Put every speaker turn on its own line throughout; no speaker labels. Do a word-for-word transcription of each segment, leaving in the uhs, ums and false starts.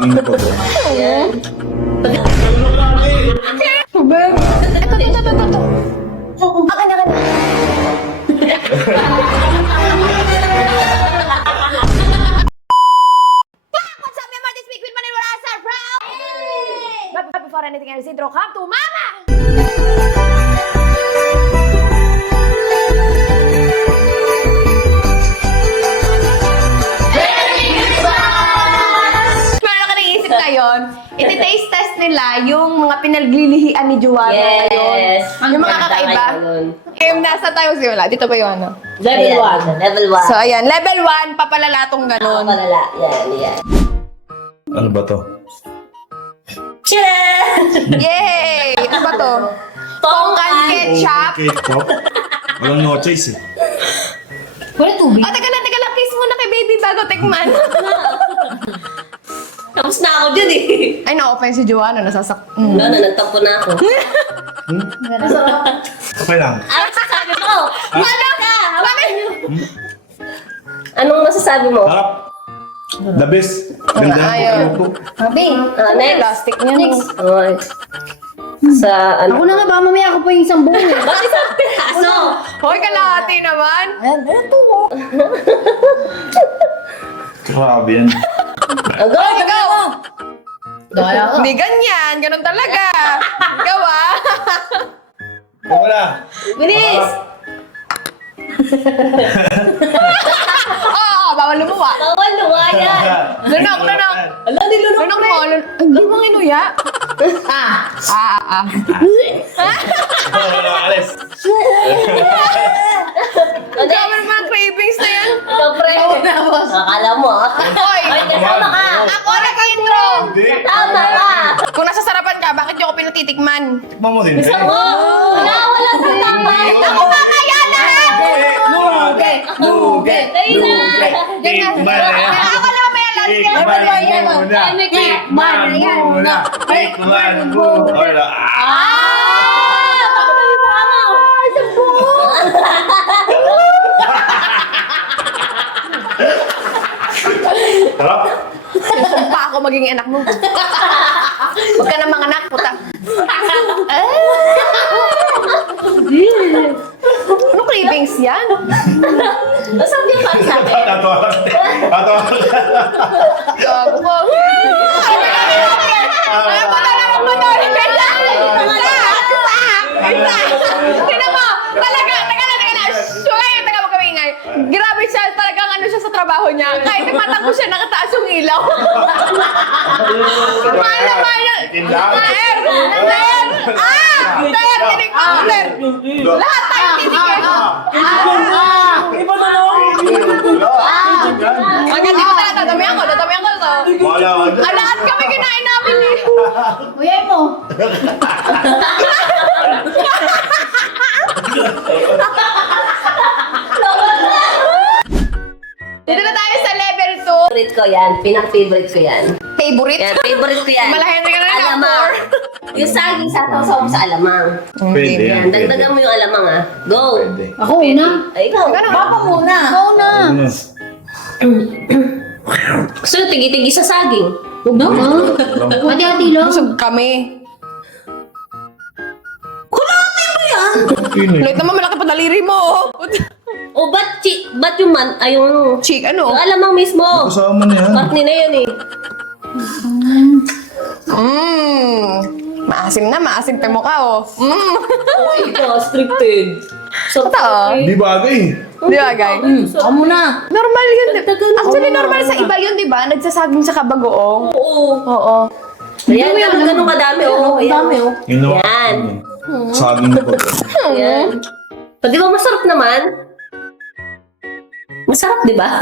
saging ko to.
Yan.
Beb. Ito, ito, ito, ito, ito. Akin, akin. What's up, everyone? This week with Manil Warasar, bro! But before anything else, intro, come to Mama! Meron ka naisip ngayon, iti-taste test nila yung mga pinaglilihian ni Juana
Yes.
ngayon. Yung mga
Maganda
kakaiba.
kayo nun.
Game, nasa tayo simula. Dito ba yung ano?
Level one. Level one.
So, ayan. Level one, papalalatong
Ako
ganun.
malala. Yan, yan.
Ano ba to?
Cheers!
Yay! Ano ba to? Tongkan ketchup.
K-pop? Walang no choice eh.
Wala tubig. Oh, teka lang, teka lang. Kiss muna kay baby bago tikman.
Tapos na ako dyan eh.
Ay, na-offense si Joanna. Nasasak... Mm.
Wala na, nagtampo na ako.
Okay lang.
Ano masasabi mo?
Ano ka? Bakit?
Anong masasabi mo?
Harap. The best. Ganda ng
Ayaw.
ano to.
Sabi,
Ah, next.
Plastic niya.
Next.
Okay. Sa ano?
ako na nga ba mamaya ako pa yung isang buong eh.
Bakit sa piraso?
Hoy, kalahati naman.
Ayan, ayan to mo.
Grabe yan.
Ang go!
Go, go!
Daya ka.
Hindi ganyan. Ganun talaga. Ikaw ah.
Wala.
Bilis!
Oo, bawal lumuwa.
Bawal lumayan!
Lunok, lunok.
Ala, nilunok
Lunok
na
mo.
eh.
lun- Hindi mo inuya. Ah. Ah, ah.
Wala, alis.
Ang dami ng mga cravings na yan.
Siyempre. Akala mo ah.
Hoy,
Ay, kasama ka!
ako nag-intro.
Hindi.
Tama ka!
Kung nasa sarapan ka, bakit niyo ako pinatitikman?
Tikman mo din.
Gusto mo? Wala, wala sa tama.
Ako ba kaya lahat?
Luge! Luge!
Luge!
Tikman na yan.
Ako lang may alam.
Tikman muna. Tikman muna. Tikman muna. Wala.
Ah! Bakit may tama?
Harap.
Sumpa ako maging anak mo. Huwag ka na mga anak, puta. Ano cravings yan?
Sabi pa sa akin.
Tatawa ka. Tatawa ka.
Gago ko. Ay, puta na lang mo to. Tignan mo, talaga, teka lang, teka lang. Shuay, teka mo kami ingay. Grabe siya, talagang ano siya sa trabaho niya. Kahit matang ko siya, nakataas yung ilaw. Mahal na mahal na.
Tindahan.
Ter! Ter! Ah! Ter! Tinig mo, Ter! Lahat tayo titigil.
Iba na lang.
Hanggang di mo talaga, tatamihan ko, tatamihan ko to.
Wala ka dyan.
Ah, lahat kami kinain namin eh.
Uyay mo.
Dito na tayo sa level two.
Favorite ko yan. Pinang-favorite ko yan.
Favorite?
Yan, favorite ko yan.
Malahenry ka na lang,
Alamang.
four.
Yung saging sa tawsaw mo sa alamang.
Pwede yan.
Yan, dagdagan mo yung alamang ah. Go!
Pwede.
Ako una.
Ay, ikaw.
Papa muna. Ako na.
Ano?
Gusto nyo tigi-tigi sa saging?
Huwag na. Hati-hati lang.
Busog kami.
Yun eh.
Late naman, malaki pa daliri mo. oh.
O ba't, chi, ba't yung man, ay yung,
Chick,
yung
ano?
alamang mismo?
Kasama na yan.
Partner na yan eh.
Mmm. Maasim na, maasim pa mukha, oh. Mmm.
Oh, ikaw, restricted. So,
Totoo.
Di bagay.
Di ba, guys?
Ako muna.
Normal yun. di-
Dagdagan mo.
Actually, normal sa iba yun, di ba? Nagsasaging sa kabagoong.
Oo.
Oo.
Ayan, ganun, ganun kadami oh.
Ang dami oh.
Yun naman.
Yan.
Saging ko to.
Ayan. O, di ba masarap naman? Masarap, di ba?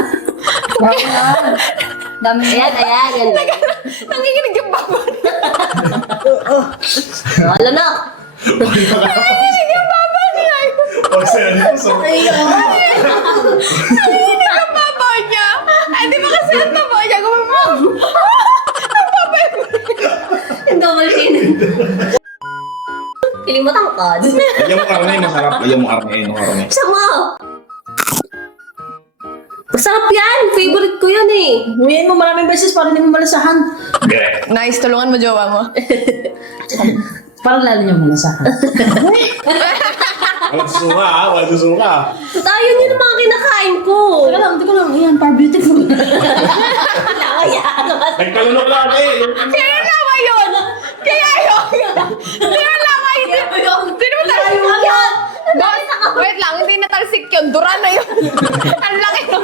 Dami.
Ayan, ayan, yan.
Nanginginig yung babo.
Oh, lanok.
Nanginginig yung babo niya.
Pag sa'yo nito, so...
Nanginginig yung babo niya. Ay, di ba kasi ang tabo niya? Gawin mo. Ang babo yung...
Yung double chin. Piling mo tangkad.
Ayaw mo karne, masarap. Ayaw mo karne, yung karne.
Isa mo. Masarap yan! Favorite ko yan eh.
Huyain mo maraming beses para hindi mo malasahan.
Okay.
Nice, tulungan mo jowa mo.
Para lalo niya malasahan.
Wala susuka ha, wala susuka.
Tayo yun yung mga kinakain ko.
Teka lang, teka lang. Ayan, para beautiful.
Kaya,
Nagkalunok lang eh.
Kaya nawa yun! Kaya yun! Kaya nawa yun! Sino ba talsik yun? Guys, wait lang, hindi na talsik yun. Dura na yun. Ang laki yun.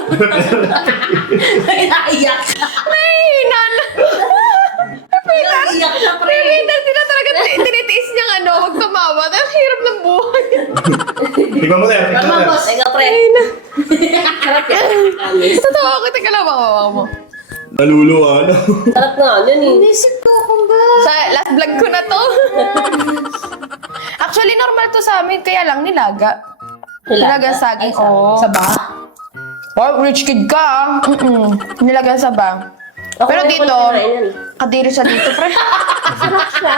naiyak.
Mahina na. Peter,
Naiyak siya, pre.
Peter, sila talaga ti- tinitiis niyang ano, huwag tumawa. Ang hirap ng buhay.
Tignan mo sir, tignan
Tama,
mo
boss.
sir.
Ega, pre. Sarap yan.
Totoo ako, teka lang, makawawa mo.
Naluluwa ano.
Sarap nga, yun eh.
Inisip ko kung ba.
Sa last vlog ko na to. Actually, normal to sa amin, kaya lang nilaga. Nilaga saging, oo.
Sa ba?
Wow, rich kid ka ah. Mm-mm. Nilaga sa ba?
Ako
Pero
rin
dito,
ko na yan eh.
kadiri siya dito, pre. Sarap siya.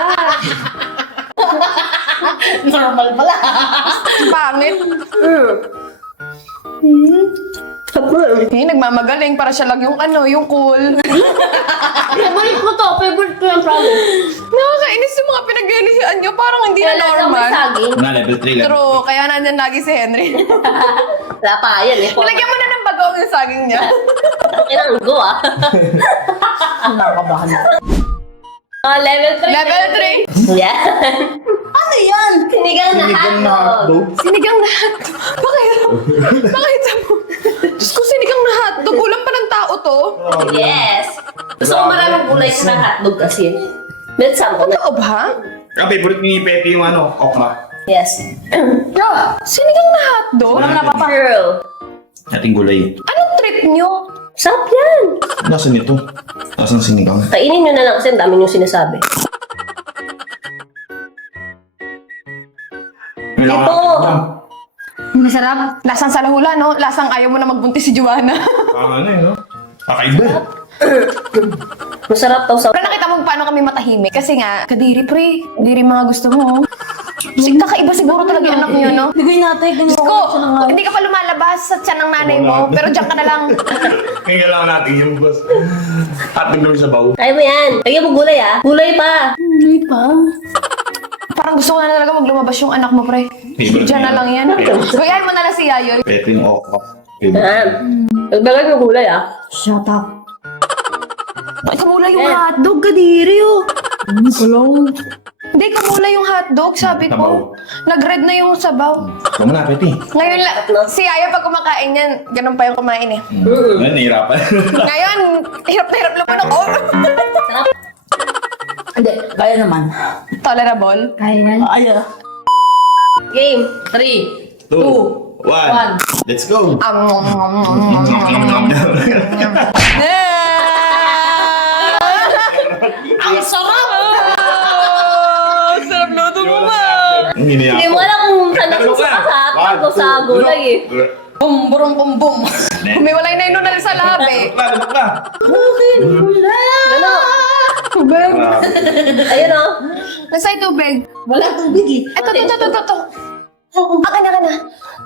Normal pala.
Pangit.
Mm. Sarap nga eh.
Eh, nagmamagaling para siya lang yung ano, yung cool.
Favorite ko to. Favorite ko yung promise.
Nakakainis yung mga pinag-iinisian nyo. Parang hindi na
Kaya lang may
normal.
saging.
Na level three lang.
True, kaya nandyan lagi si Henry.
Wala pa yan eh.
Lagyan mo na ng bagaw yung saging niya.
Kinanggo ah.
Ang nakakabahan na.
Ah, level three.
Level three.
Yan.
Ano yan?
Sinigang na
Sinigang na
hotdog.
hotdog.
Sinigang na hotdog. Bakit? Bakit sa mo? Diyos ko, sinigang na hotdog. Kulang pa ng tao to.
Yes. Gusto ko maraming gulay sa ng hotdog kasi. Minsan ko na.
Totoo ba?
Ang favorite ni Pepe yung ano, okra.
Yes.
Sinigang na hotdog?
Walang napapa-girl.
Ating gulay.
Anong trip nyo?
Sarap yan.
Nasaan ito? Nasaan sinigang?
Kainin nyo na lang kasi ang dami nyo sinasabi. Ito.
Masarap.
Lasang salahula, no? Lasang ayaw mo na magbuntis si Joanna.
Ah, ano eh, no? Kakaiba.
Masarap daw sa...
Pero nakita mo paano kami matahimik. Kasi nga, kadiri pre. Kadiri mga gusto mo. Sig kakaiba siguro talaga yung anak niyo, no?
Bigay natin. Ganyan
Diyos ko, hindi ka pa lumalabas sa tiyan ng nanay mo. Pero diyan ka na lang.
Ngayon lang natin yung boss. At nagdawin sa baw.
Kaya mo yan. Lagyan mo gulay ah. Gulay pa.
Hindi pa.
Parang gusto ko na talaga maglumabas yung anak mo, pre.
Favorite
Diyan na
niya.
lang yan. Gayahin mo na lang si Yayoy.
Pepe yung okra.
Ah. Nagbagay mo gulay ah.
Shut up.
Ay, kamula yung
Eh.
hotdog, kadiri, oh.
Ano pala?
Hindi, kamula yung hotdog, sabi ko. Nag-red na yung sabaw.
Ikaw mo na, Pepe.
Ngayon, la- si Yayoy pag kumakain yan, ganun pa yung kumain eh.
Hmm. Ano, nahirapan.
Ngayon, hirap na hirap lang po ako.
Sarap.
Hindi, kaya naman.
Tolerable.
Kaya yan. Ay, ah.
Game.
Three.
Two, one.
one.
Let's go.
Um, um, um, um, um.
Ang sarap!
Sarap na ito mo ba?
Ang hiniyak
Hindi
ko.
mo alam kung saan nasusuka sa hotdog o sa gulay eh.
Bum, burong, bum, bum.
Humiwalay na yun nun sa lahab eh.
Labak na,
Bakit wala?
Ano?
Tubig.
Ayun oh.
Nasa yung tubig.
Wala tubig eh.
Ito, ito, ito, ito, ito. Aka na, aka na.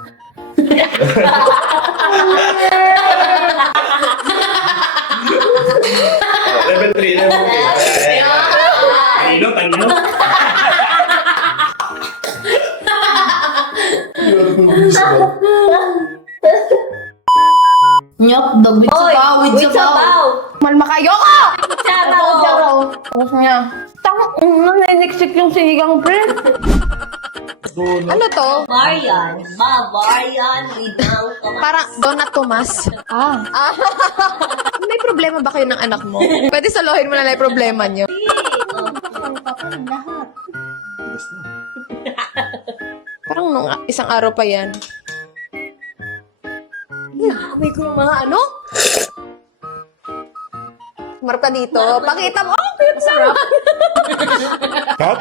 Level three, level three. Tanino, tanino.
Nyok, dog with
Oy,
sabaw, with
with
sabaw.
sabaw.
Malma kayo ka!
Sabaw.
Tapos niya. Tama, um, naniniksik yung sinigang, pre. Ano to?
Bavarian. Bavarian with ang tomato.
Parang Donut Tomas. Ah. ah. May problema ba kayo ng anak mo? Pwede salohin mo na lang yung problema niyo. Parang nung isang araw pa yan. Nakakabay ko yung mga ano? Marap ka dito. Pakita mo. Oh, cute naman.
Cut?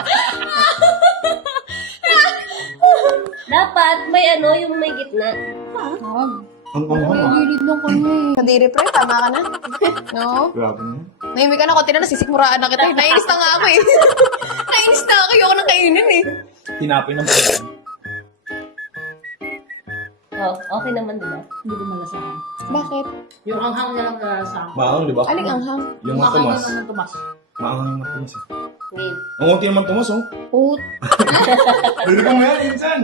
Dapat may ano yung may gitna.
Ang ang ang.
Gilid ng kanya eh.
Kadiri, pre. Tama ka na. No?
Grabe na.
Nahimik ka na. Kunti na nasisikmuraan na kita. eh. Nainis na nga ako eh. Nainis na ako. Ayoko nang kainin eh.
Tinapin ng pagkain.
Oh, Oh, okay naman, di ba?
Hindi ko malasahan.
Bakit?
Yung anghang niya lang nalasahan.
Maangang, di ba?
Aling anghang?
Yung
Yung anghang
matumas.
niya lang tumas.
Maangang yung matumas eh.
Game.
Ang konti naman tumas, oh.
Put.
Pwede kang meron, insan.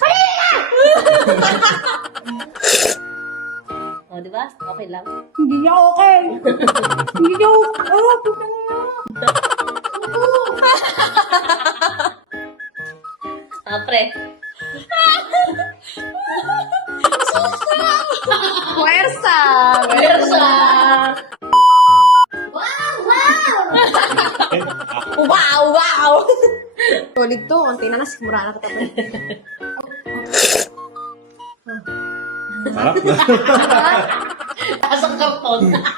Oh, di ba? Okay lang.
Hindi niya okay. Hindi niya okay. Oh, puta na na.
Ah, pre.
Puwersa.
Puwersa.
Wow, wow. Solid to. Konti na nasikmura na kita.
Sarap na.
Tasang karton.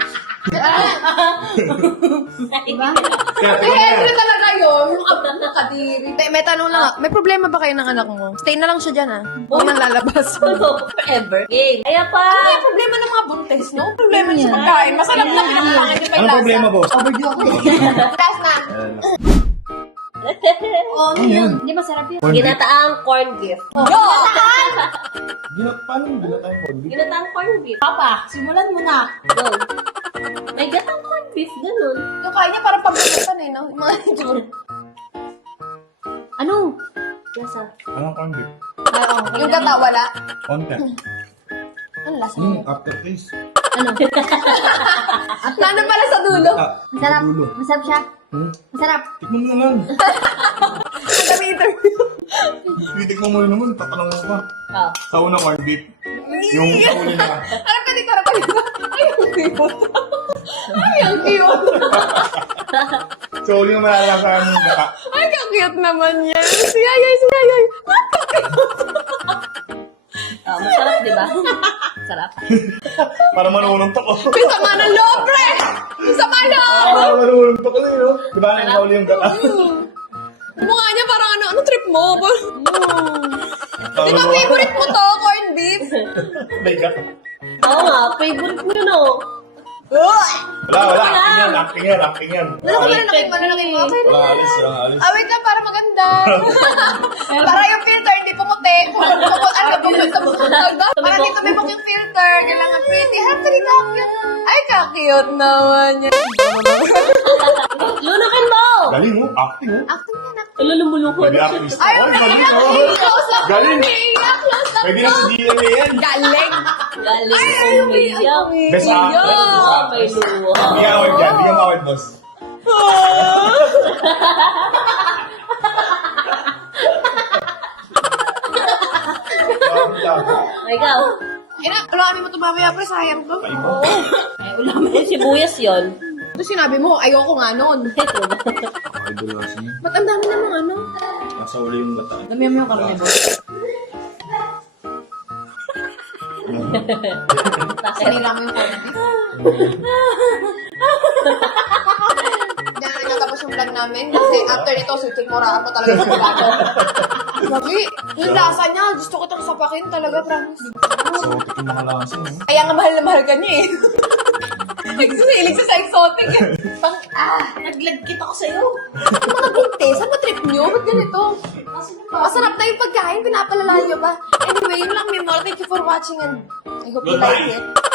Diba?
Kaya
May
tingnan
entry
mo.
talaga yun. Yung abang ng kadiri. May, may tanong lang. May problema ba kayo ng anak mo? Stay na lang siya dyan, ah. Huwag nang lalabas.
Ano? Forever. Game. Kaya pa.
Ano yung problema ng mga buntes, no? Problema niya sa pagkain. Masarap lang pinapakain yung
Anong problema, boss?
Overdue ako eh.
Last na.
Ayan.
Oo, ano
Ano
yun?
yan?
Hindi masarap yun.
Corned beef.
Ginataang corn beef.
Yo!
Gina- Paano yung ginatang corned beef?
Ginataang corn beef.
Papa, simulan mo na.
Go. May gatang corn beef. Ganun.
Yung kain niya parang pagbunutan eh, no? Yung mga itsura.
Ano? Lasa.
Anong corned beef?
Ay, oo.
Yung gata, wala.
Konti.
Ang lasa
Hmm,
niya.
aftertaste.
Nano pala sa dulo?
Ah,
Masarap.
sa dulo.
Masarap siya.
Hmm?
Masarap.
Tikman mo na lang.
Ang dami interview.
Titikman mo rin naman. Tatanong mo pa.
Oh.
Sa una corned beef. Yung sa uli na.
Harap ka dito, harap ka dito. Ay, ang cute. Ay, ang cute.
Sa uli na malalasahan yung gata.
Ay, ang cute naman yan. Si Yayay, si Yayay.
Oh, masarap, di ba? Sarap.
Para manununtok ako.
May sama ng loob, pre! May sama ng loob!
Para manununtok ako eh, no? Di ba na uli yung gata?
Yung mukha niya parang ano, ano trip mo? Di ba
Tama.
favorite mo to, corned beef?
May gata.
Oo nga, favorite mo yun, oh.
Wala, wala. Acting yan, acting yan, acting yan.
Ano ka mananakin mo, mananakin mo? Okay na.
Wala, alis, wala, alis.
Ah, wait lang, para maganda. Para yung filter, hindi pumuti. Pumut, ano, pumut, para dito may yung filter. Kailangan pretty. Harap ka dito, ang cute. Ay, ka-cute naman yan.
Lunukin mo!
Galing mo, acting mo.
Acting yan, acting.
Ano lumulukod?
Pwede artist.
Ay,
Ay, galing
umiiyak,
mo.
close up.
Galing.
Umiiyak, close up.
Pwede na sa D M A yan.
Galing.
Galing
Ay, ay,
umiyak.
Best
umiiyak.
actress.
Ah, may luha.
Hindi ka award dyan, hindi ka award, boss.
Ikaw.
Ina, alamin mo ito mamaya, pre, sayang to.
Oo. Ay, ulam. Eh, sibuyas yun.
Ito sinabi mo, ayoko nga nun.
Ito ba?
Idol kasi.
Ba't ang dami namang ano?
Nasa uli yung gata.
Damihan mo yung karne, boss.
Sinila mo yung corned beef. Diyan na nagtatapos yung vlog namin. Kasi after nito, sutikmuraan ko talaga sa plato. Sabi, yung lasa niya, gusto ko itong sapakin talaga, promise.
So, yung mga lasa, no?
Kaya nga mahal na mahal ka niya eh. Nagsusilig siya sa exotic eh. Pang, ah,
Naglagkit ako sa'yo.
yung mga buntis, ano trip niyo? Ba't ganito? Masarap na yung pagkain, pinapalala niyo ba? Anyway, yun lang, Mimor. Thank you for watching and I hope you like it.